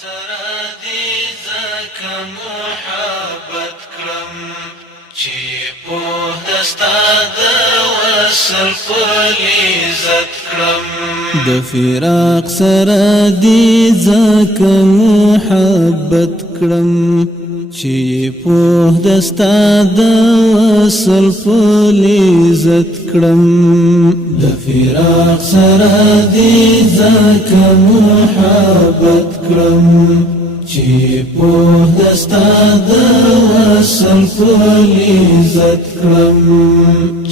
سره دي زکه محبت کړم چې په دستا د وصل په عزت کړم د فراق سره دي زکه محبت کړم چې په دستا د وصل په عزت کړم د فراق سره دي زکه محبت کړم چې په دستا د وصل په عزت کړم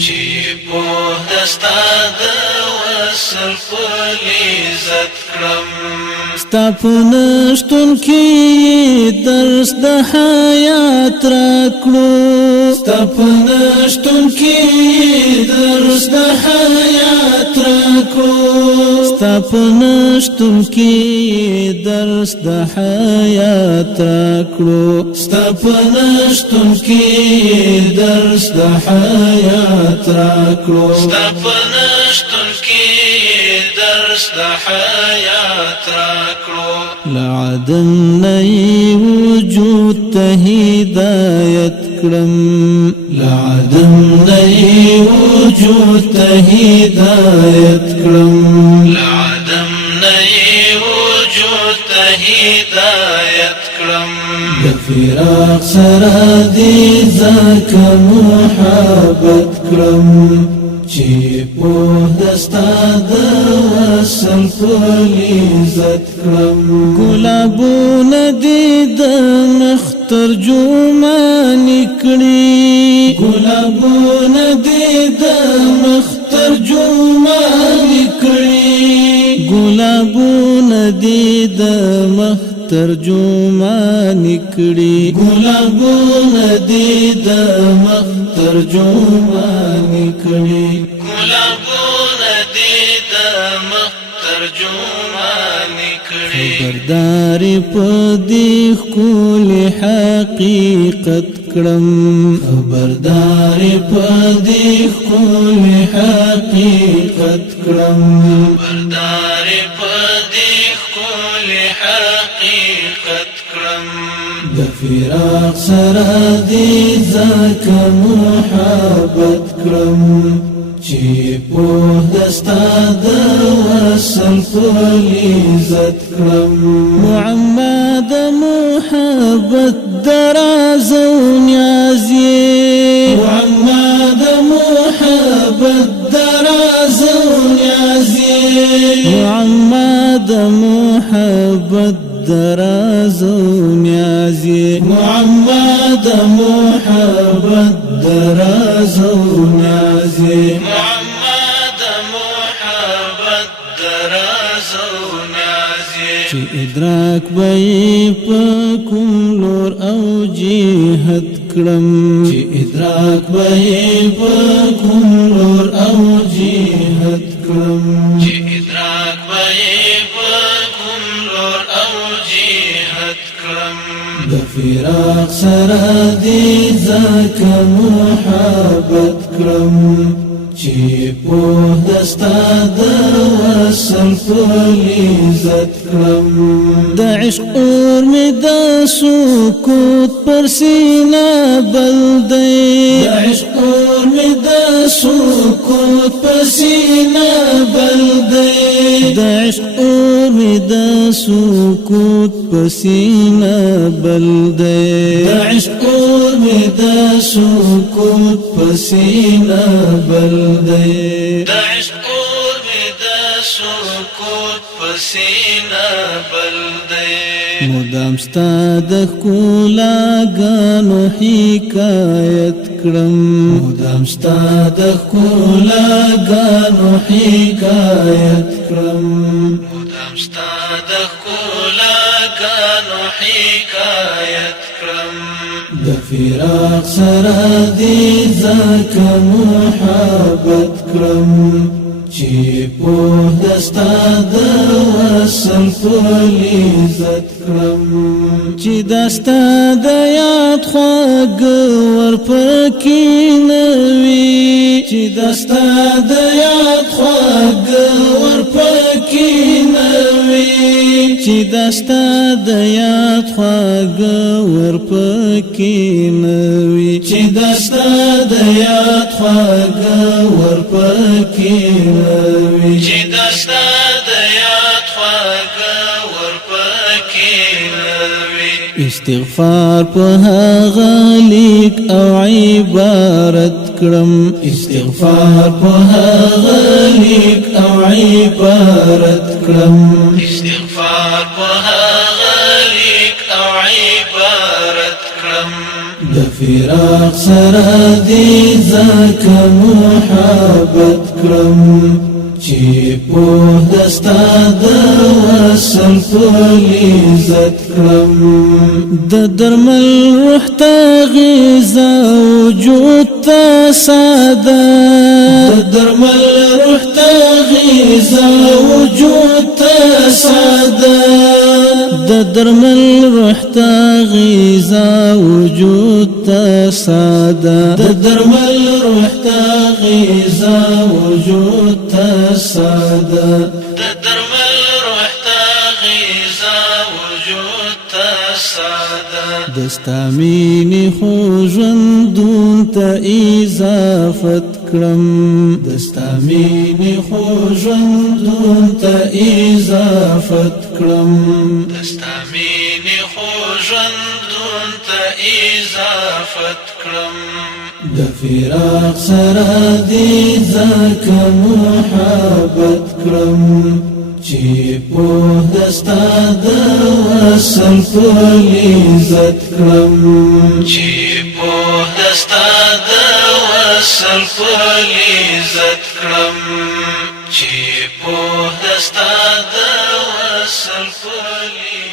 چې په دستا د وصل په عزت کړم ستا په نشتون کې درس د حیات راکړو ستا په نشتون کې درس د حیات راکړو ستا په نشتون کې درس د حیات راکړو ستا په نشتون کې درس د حیات راکړو ستا په نشتون کې درس د حیات راکړو لعدم نئی وجود ته هدایت کړم لعدم نئی وجود ته هدایت کړم لعدم نئی وجود ته هدایت کړم د فراق سره دي زکه محبت کړم چې په دستا د وصل په عزت کړم ګلابونه دي د مخ ترجمانې کړي ګلابونه دي د مخ ترجمانې کړي ګلابونه دي د مخ ترجمانې کړي ګلابونه دي د مخ ترجمانې کړي ګلابونه دي د مخ ترجمانې کړي خبرداري په دې ښکلي حقیقت کړم خبرداري په دې ښکلي حقیقت کړم خبرداري په دې ښکلي حقیقت کړم د فراق سره دي زکه محبت کړم چې په دستا د وصل په عزت کړم محمد محبت دراز او نیاز یې محمد محبت دراز او نیاز یې محمد محبت دراز او نیاز یې محمد محبت دراز او نیاز یې محمد محبت دراز او نیاز یې چې ادراک به په کوم لور او جهت کړم چې ادراک به په کوم لور او جهت کړم چې ادراک به په کوم لور او جهت کړم د فراق سره دي زکه محبت کړم چې په دستا د وصل په عزت کړم د عشق اور می د سکوت پر سینه بل دی د عشق اور می د سکوت پر سینه بل دی د عشق اور می د سکوت پر سینه بل دی د عشق اور می د سکوت پر سینه بل دی د عشق اور می د سکوت په سینه بل دی مدام ستا د ښکلاګانو حکایت کړم مدام ستا د ښکلاګانو حکایت کړم مدام ستا د ښکلاګانو حکایت کړم د فراق سره دي زکه محبت کړم چې په دستا د وصل په عزت کړم چې دستا د یاد خواږ ورپکې نه وي چې دستا د یاد خواږ ورپکې نه وي چې دستا د یاد خواږه ورپکې نوي چې دستا د یاد خواږه ورپکې نوي چې دستا د یاد خواږه ورپکې نوي استغفار په هغه لیک او عبارت کړم استغفار په هغه لیک او عبارت کړم استغفار په هغه لیک او عبارت کړم د فراق سره دې ځکه محبت کړم چې په دستا د وصل پلی عزت کړم د درمل روح ته غذا وجود ته ساده د درمل روح ته غذا وجود ته ساده د درمل روح ته غذا وجود ته ساده د درمل روح ته غذا وجود ته ساده د درمل روح ته غذا وجود ته ساده دستا مینې خو ژوندون ته اضافت کړم دستا مینې خو ژوندون ته اضافت کړم دستا مینې خو ژوندون ته اضافت کړم د فراق سره دې ځکه محبت کړم چې په دستا د وصل پلی عزت کړم چې په دستا د وصل پلی عزت کړم چې په دستا د وصل پلی